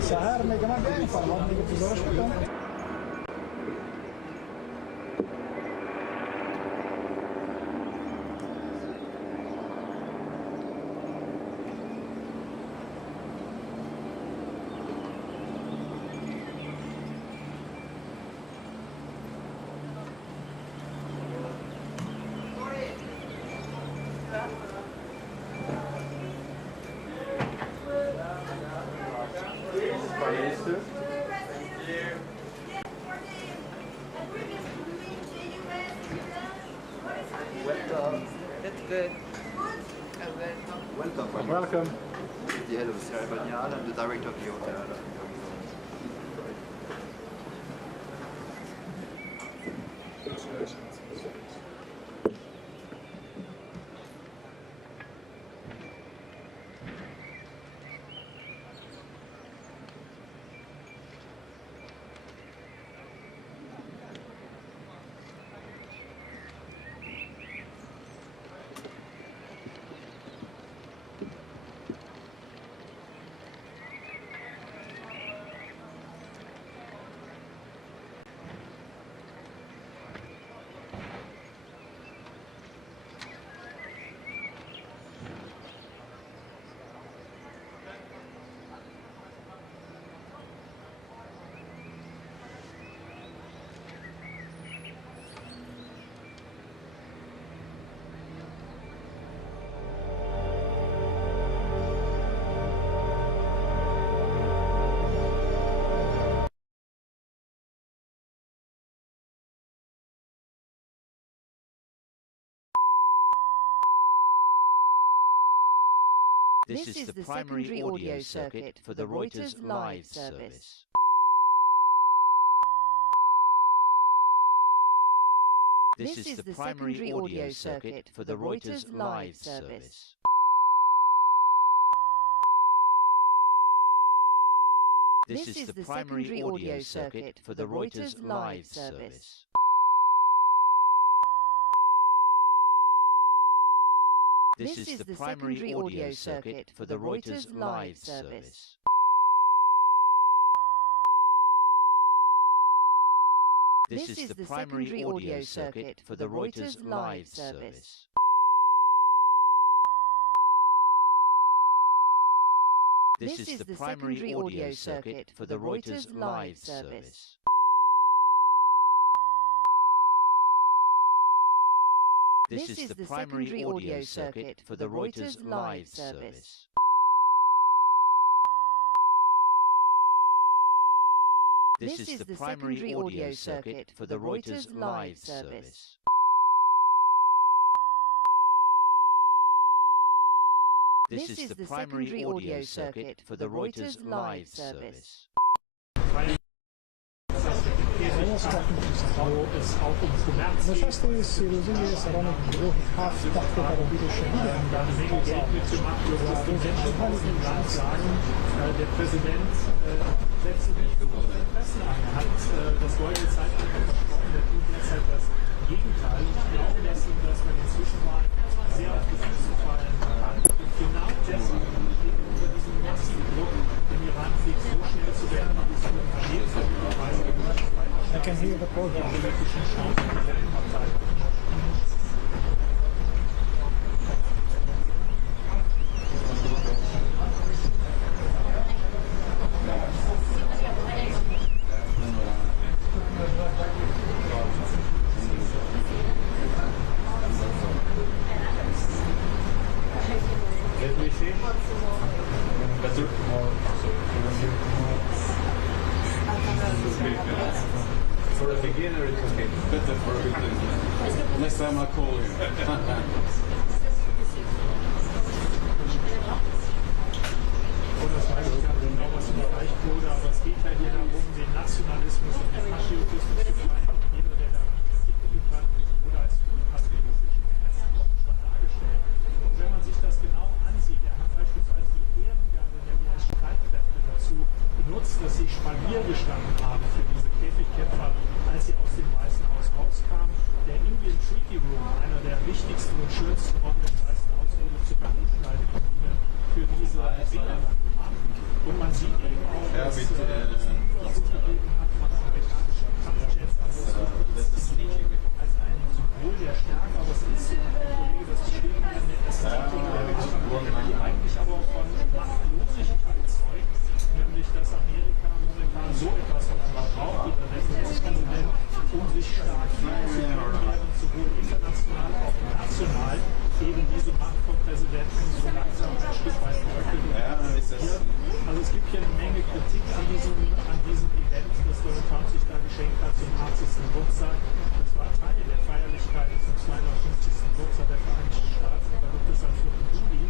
Sahar ne kadar beğeni falan ne gibi zor şurada. That's good. Welcome. Welcome. The head of the ceremonial and the director of the hotel. This is the primary audio circuit for the Reuters live service. This is the primary audio circuit for the Reuters live service. This is the primary audio circuit for the Reuters live service. This is the primary audio circuit for the Reuters live service. This is the primary audio circuit for the Reuters live service. This is the primary audio circuit for the Reuters live service. This is the primary audio circuit for the Reuters live service. This is the primary audio circuit for the Reuters live service. This is the primary audio circuit for the Reuters live service. Nečastěji si rozumí se rany druhých háv takto robíte šedé. Der Präsident setzt sich nicht für unsere Interessen ein. Er hat das goldene Zeitalter versprochen, der tut derzeit das Gegenteil. Ich glaube, dass ihm das bei den Zwischenwahlen sehr auf die Füße fallen kann. Und genau deshalb steht unter diesem massiven Druck, den Irankrieg so schnell zu werden, wie es über Weise gehört. I can hear the program. For a beginner, it's okay. Better for a beginner. Next time I call you. Das weiß ich gar nicht genau, was überreicht wurde, aber es geht ja hier darum, den Nationalismus und den Patriotismus zu feiern. Jeder, der daran Kritik geübt hat, wurde als unpatriotisch schon dargestellt. Und wenn man sich das genau ansieht, er hat beispielsweise die Ehrengabe der US-Streitkräfte dazu benutzt, dass sie Spalier gestanden haben für diese Käfigkämpfer, als sie aus dem Weißen Haus rauskamen. Der Indian national eben diese Macht vom Präsidenten so langsam ein Stück weit bröckelt. Ja, ist das. Also es gibt hier eine Menge Kritik an diesem Event, das Donald Trump sich da geschenkt hat zum 80. Geburtstag. Das war Teil der Feierlichkeiten zum 250. Geburtstag der Vereinigten Staaten. Und da wird es am 4. Juli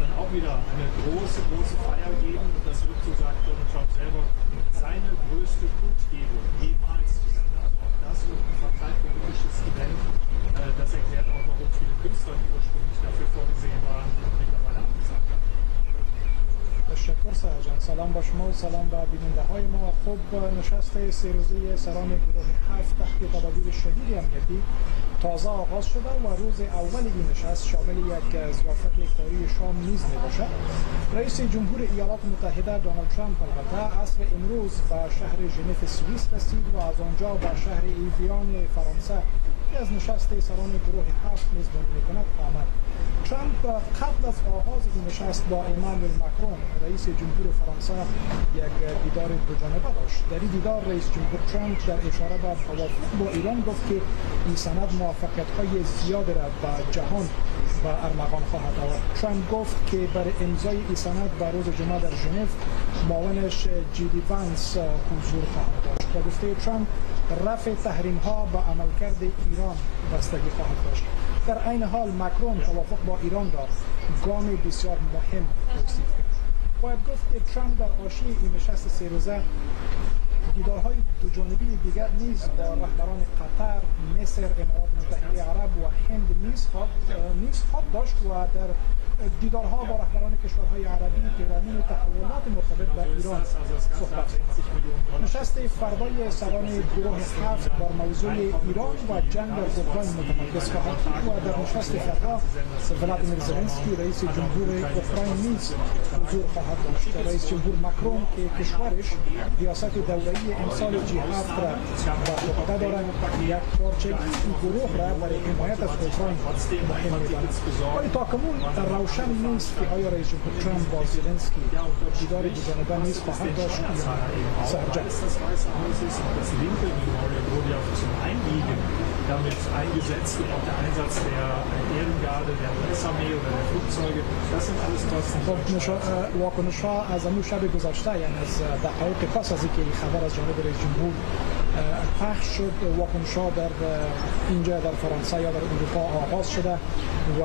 dann auch wieder eine große Feier geben. Und das wird, so sagt Donald Trump selber, seine größte Kundgebung jemals werden. Also auch das wird ein parteipolitisches Event. Das erklärt auch, warum viele Künstler, die ursprünglich dafür vorgesehen waren, mittlerweile abgesagt haben. تشکر سهر جان. سلام با شما و سلام به بیننده های ما. خب نشست سه روزه سران گروه 7 تحت تدابیر شدید امنیتی تازه آغاز شده و روز اول این نشست شامل یک ضیافت افتاری شام نیز می باشد. رئیس جمهور ایالات متحده دونالد ترامپ البته عصر امروز به شهر ژنو سوئیس رسید و از آنجا به شهر ایویان فرانسه از نشست سران گروه 7 میزبانی میکند آمد. ترامپ قبل از آغاز این نشست با ایمانوئل ماکرون رئیس جمهور فرانسه یک دیدار دوجانبه داشت. در این دیدار رئیس جمهور ترامپ در اشاره به توافق با ایران گفت که این سند موفقیت‌های زیاد را به جهان و ارمغان خواهد آورد. ترامپ گفت که برای امضای این سند به روز جمعه در ژنو معاونش جیدی وانس حضور خواهد داشت. با گفته ترامپ رفع تحریم ها به عملکرد ایران بستگی خواهد داشت. در عین حال ماکرون توافق با ایران را گام بسیار مهم توصیف کرد. باید گفت که ترامپ در حاشیه این نشست سه روزه دیدارهای دوجانبی دیگر نیز با رهبران قطر، مصر، امارات متحده عرب و هند نیز خواب داشت و در دیدارها با رهبران کشورهای عربی پیرامون تحولات مرتبط با ایران صحبت کرد. نشست فردای سران گروه 7 بر موضوع ایران و جنگ در اوکراین متمرکز خواهد بود و در نشست فردا ولادیمیر زلنسکی رئیس جمهور اوکراین نیز حضور خواهد داشت. رئیس جمهور ماکرون که کشورش ریاست دولتی امسال G7 را بر عهده دارد یک پارچگی این گروه را برای حمایت از اوکراین مهم می‌داند. ولی تاکنون روشن نیست که آیا رئیس جمهور ترامپ با زلنسکی دیدار دوجانبه نیز خواهد داشت یا نه. سهرجان. Das Lincoln Memorial wurde ja zum Einwiegen damit eingesetzt und auch der Einsatz der Ehrengarde, der US-Armee oder der Flugzeuge, das sind alles Kosten. واکنش ها از امروز شب گذشته یعنی از دقایق پس از اینکه خبر از جانب رئیس جمهور پخش شد واکنش ها در اینجا در فرانسه یا در اروپا آغاز شده و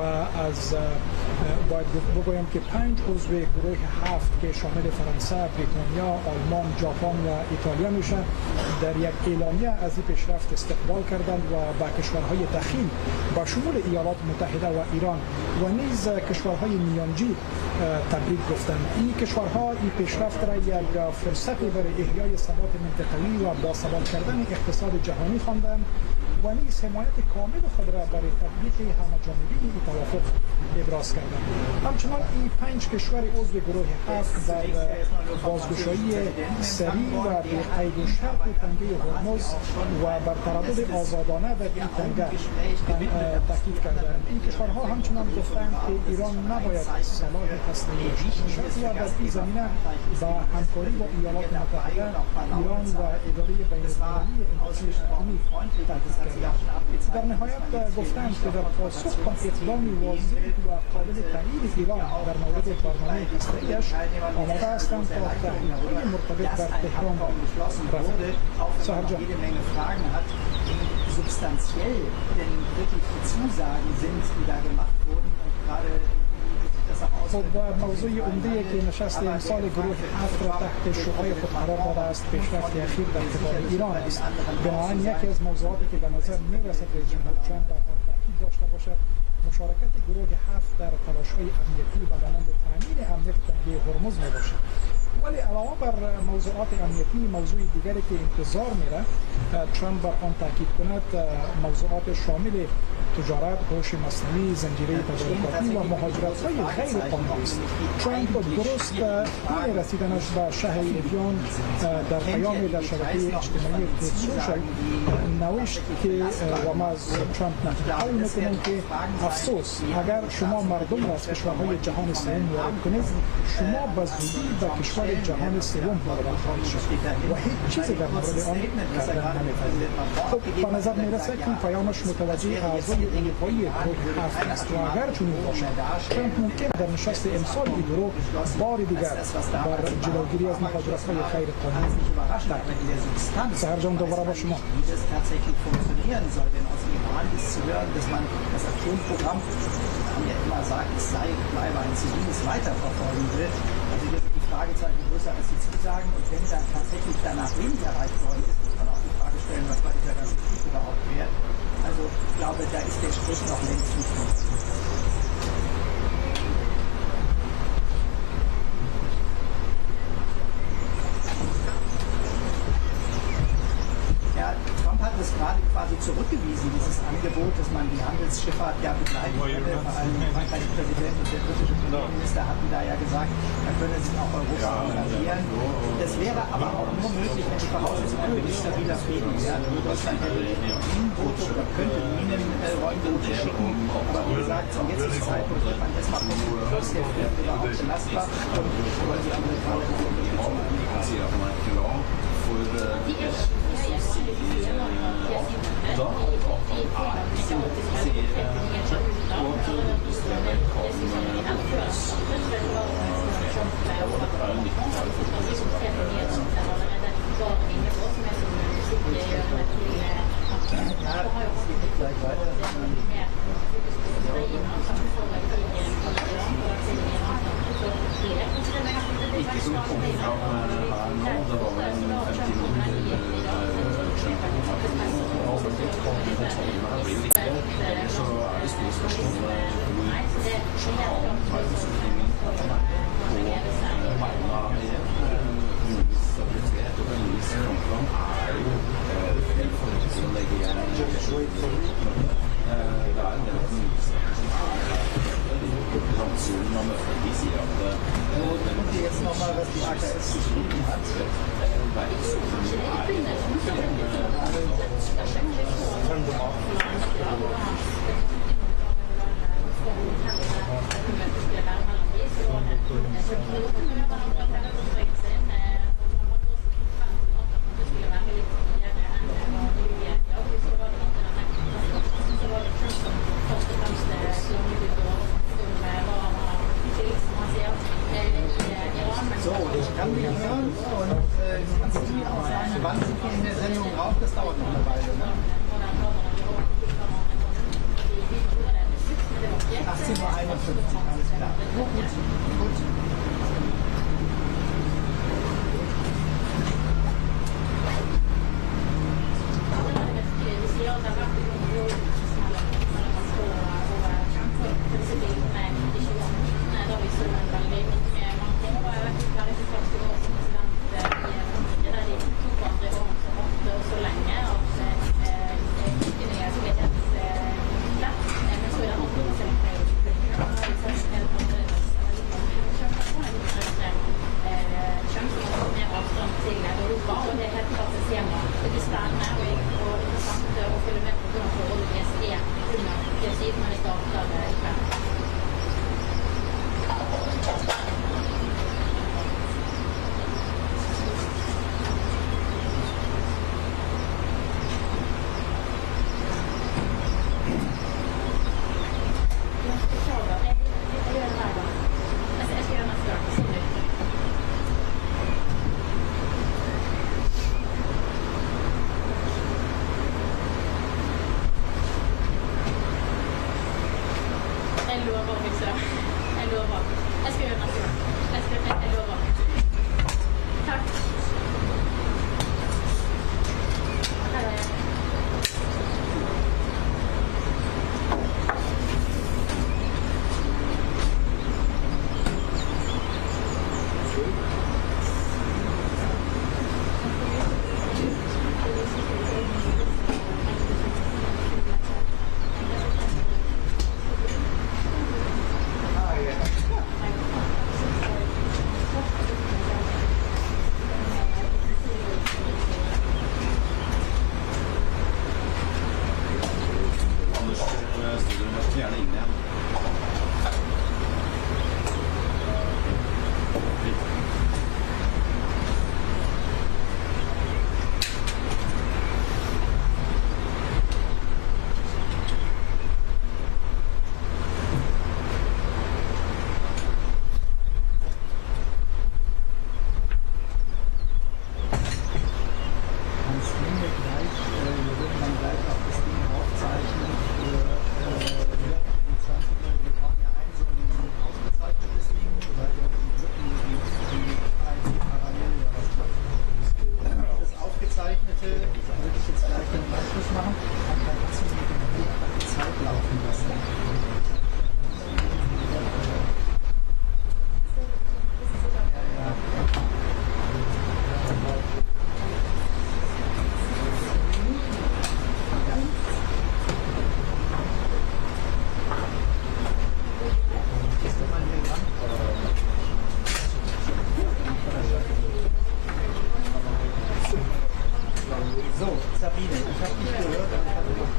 از باید بگویم که 5 عضو گروه 7 که شامل فرانسه، بریتانیا، آلمان، ژاپن و ایتالیا میشه در یک اعلامیه از این پیشرفت استقبال کردند و با کشورهای دخیل با شمول ایالات متحده و ایران و نیز کشورهای میانجی تبریک گفتند. این کشورها این پیشرفت را یک فرصت برای احیای ثبات منطقه‌ای و باثبات کردن اقتصاد جهانی خواندند و نیز حمایت کامل خود را برای تطبیق همه‌جانبی این توافق ابراز کردند. همچنان این 5 کشور عضو گروه 7 بر بازگشایی سریع و بی‌قید و شرط تنگه هرمز و بر تردد آزادانه در این تنگه تاکید کردند. این کشورها همچنان گفتند که ایران نباید سلاح هسته‌ای داشته باشد و در این زمینه با همکاری با ایالات متحده، ایران و اداره بین‌المللی انرژی اتمی تاکید کردند. در نهایت گفتند که در پاسخ به اقدام واضح و قابل تایید ایران در مورد برنامه هسته‌ایش آماده هستند تا تحریم‌های مرتبط در تهران را رفع کنند. substanziell denn wirklich die Zusagen sind, die da gemacht wurden und gerade خب موضوع عمده که نشست امسال گروه 7 را تحت شعاع خود قرار داده است پیشرفت اخیر در خطاب ایران است. بنابراین یکی از موضوعاتی که به نظر می‌رسد رئیس جمهور ترامپ بر آن تاکید داشته باشد مشارکت گروه 7 در تلاش‌های امنیتی و مانند تامین امنیت تنگه هرمز میباشد. ولی علاوه بر موضوعات امنیتی موضوع دیگری که انتظار میره ترامپ بر آن تاکید کند موضوعات شامل تجارت، هوش مصنوعی، زنجیره تدارکاتی و مهاجرت‌های غیر قانونی است. ترامپ درست این رسیدنش به شهر ایویان در پیام در شبکه اجتماعی تروت سوشال نوشت که و ما از ترامپ نقل میکنم که افسوس اگر شما مردم را از کشورهای جهان سوم وارد کنید شما به زودی به کشور جهان سوم وارد خواهید شد و هیچ چیزی در مورد آن کردن نمی‌توانید. خب به نظر میرسه که پیامش متوجه اعضای اروپایی گروه 7 است و اگر چنین باشد ترامپ ممکن در نشست امسال این گروه بار دیگر بر جلوگیری از مهاجرت‌های غیر قانونی سهر جان دوباره با شما. man ja immer sagt, es sei und bleibe ein ziviles weiterverfolgen will. Also hier sind die Fragezeichen größer als die Zusagen und wenn dann tatsächlich danach wenig erreicht worden ist, muss man auch die Frage stellen, was war dieser ganze Krieg überhaupt wert. Also ich glaube, da ist der Strich noch längst nicht gezogen. Trump hat es gerade quasi zurückgewiesen, dieses Angebot, dass man die Handelsschifffahrt ja begleiten könnte. Vor allem Frankreichs Präsident und der britische Premierminister hatten da ja gesagt, da könne sich auch Europa engagieren. Das wäre aber auch nur möglich, wenn die Voraussetzungen für stabiler Frieden wären. Deutschland hätte Minenboote oder könnte Minenräumboote schicken. Aber wie gesagt, zum jetzigen Zeitpunkt wird man erstmal gucken, ist der Frieden überhaupt belastbar und wollen die Amerikaner die Unterstützung jetzt nochmal, was die AKS geschrieben hat. So, ich kann mich hören und kannst du mir auch sagen, wann sind wir in der Sendung drauf? Das dauert noch eine Weile, ne? 18:51 Uhr, alles klar. Gut.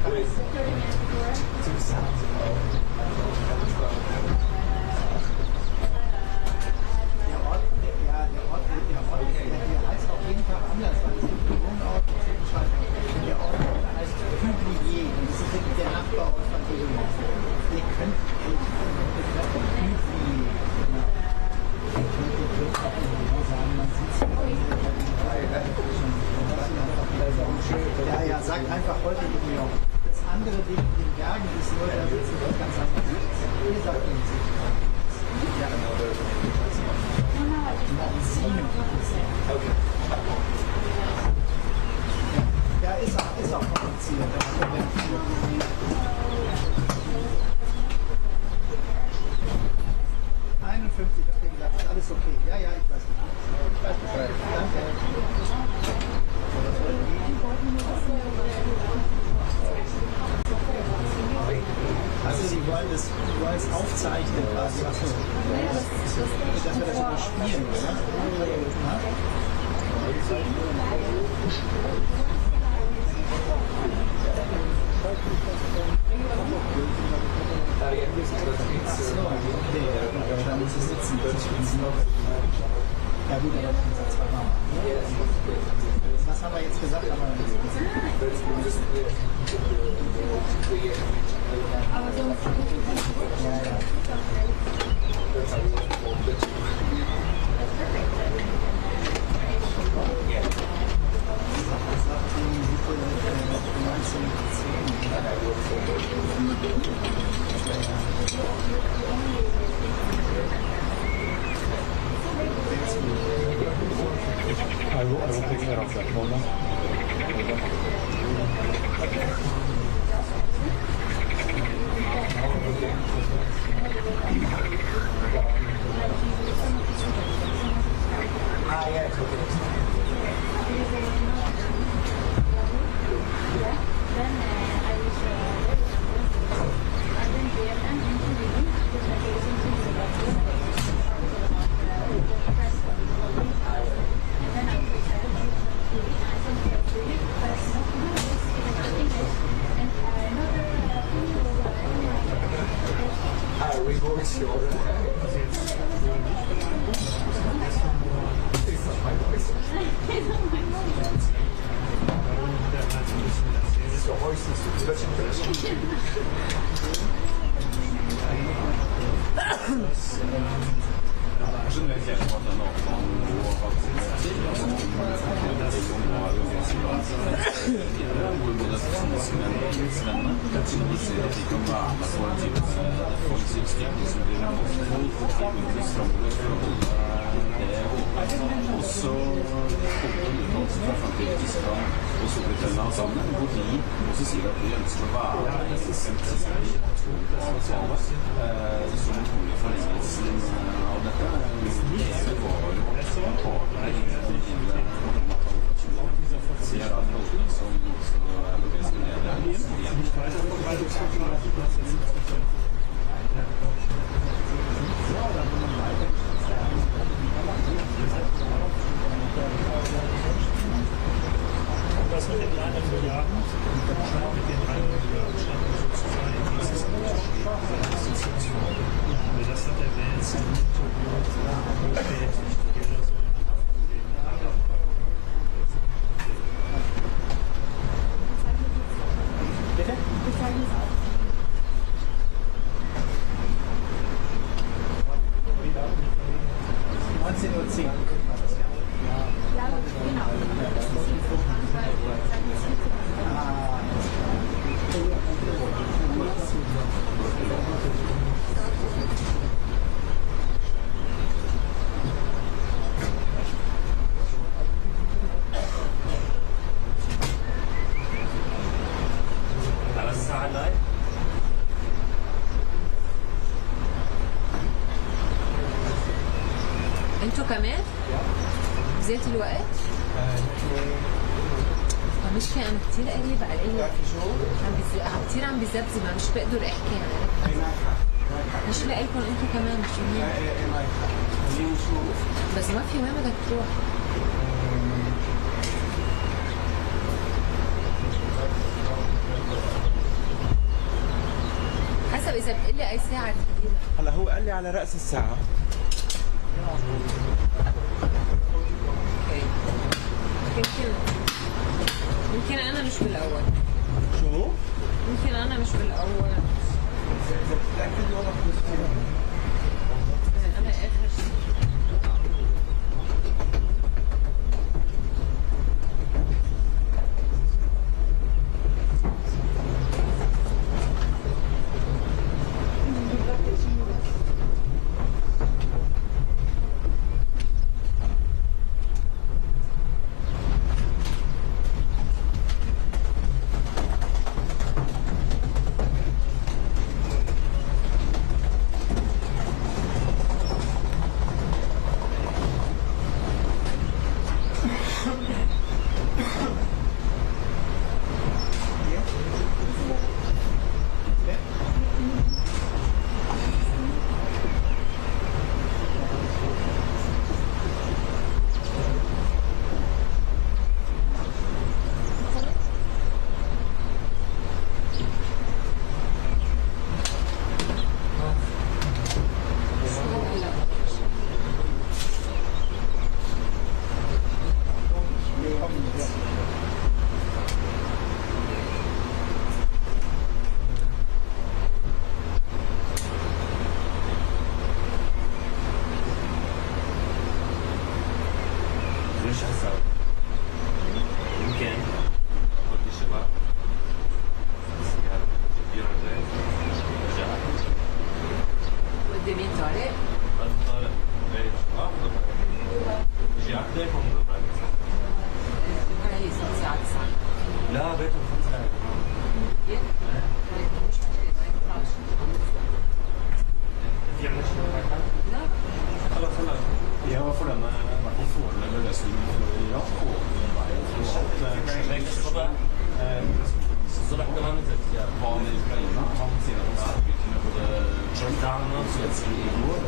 heißt auf jeden Fall anders, weil es gibt einen Wohnort, der Ort heißt Hüblier. Und das ist wirklich der Nachbarort von Hüblier. Ihr könnt Hüblier. Ja, ja, sagt einfach heute Union. Das andere Ding, den Bergen ist nur, da sitzt was ganz anderes. Ihr sagt uns. Ja, ja, ist auch kompliziert. 51, habt ihr gesagt, ist alles okay. Ja, ja, ich weiß nicht. Ich weiß Bescheid. Danke. Also Sie wollen es aufzeichnen quasi. Dass wir das überspielen, oder? Dann ist es sitzen. Ja gut, aber das ist zweimal. Was haben wir jetzt gesagt? Ja, ja. I will take care of that. Hold on. Was mit den kleinen Milliarden? Mit den 3 Milliarden sozusagen dieses Investition. Das hat der Welt Bitte? 19:10 Uhr. انتوا كمان؟ زيت الوقت؟ مش في انا كتير قريبة علي كتير عم بذبذب مش بقدر احكي يعني مش لاقي لكم انتوا كمان مش منيح بس ما في وين بدك تروح اذا بتقول لي اي ساعه تحديدا. هلا هو قال لي على رأس الساعة. يمكن انا مش بالاول. شو؟ يمكن انا مش بالاول. انا اخر شيء. ليش هسه؟ يمكن قلت الشباب السيارة كبيرة زي رجعت. ودي مين طارق؟ قلت طارق ايه شباب رجعت بيتهم هاي صار الساعة 9. لا بيتهم 5 دقايق. كيف؟ مش مشكلة ما ينفعش. في عندك شيء معك؟ لا. خلاص هلا jag var för den mikrofonen eller det som jag får. Så räckte man inte till att vara med Ukraina. Man ser att de arbetar med både Jordan och svenska igår.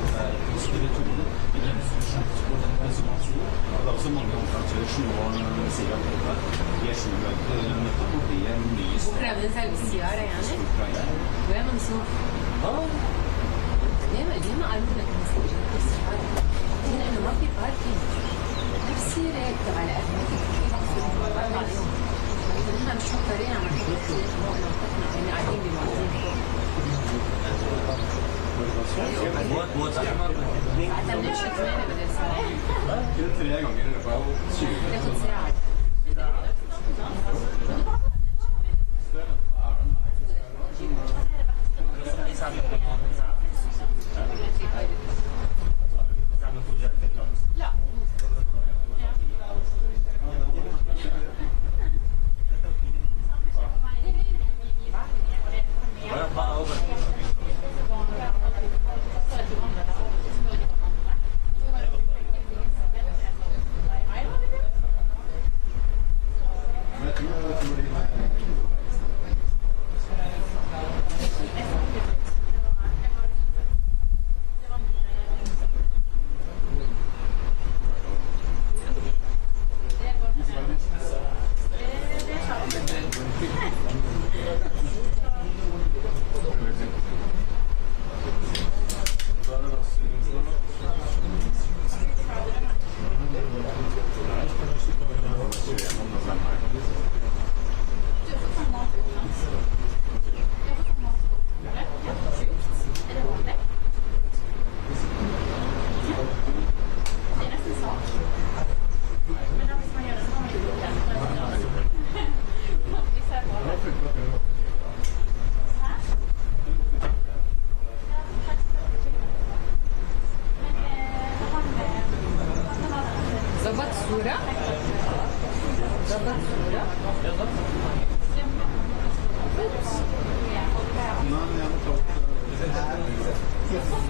Skulle tog det i den resolutionen som man såg. Det var så många gånger att jag snor ser att det är så mycket problem med بكرة بننزل بالسيارة يعني؟ وين منصور؟ ليه ما قالوا لك ننزل بالسيارة؟ لأنه ما في باركينج. نفسي هيك تبع الأهل. نحن مش مضطرين على مركز يعني قاعدين بمواطنين حتى بنمشي 8 بدل ساعة. Kul 3 gånger eller bara 20. تاخد ساعة.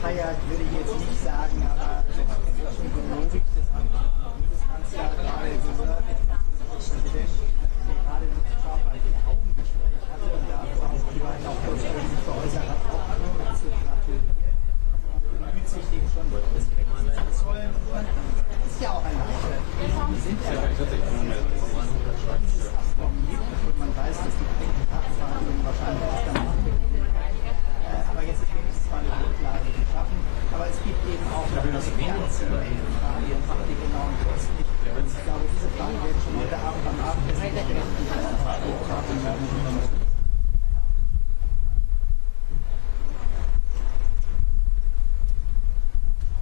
Feiert würde ich jetzt nicht sagen, aber die Logik des Bundeskanzlers gerade gehört, der Präsident, der gerade bei dem Hauptgespräch hatte und da die beiden auch kurzfristig veräußert hat, auch zu gratulieren. Bemüht sich dem schon Respekt zu zollen. Das ist ja auch ein Land. Die sind ja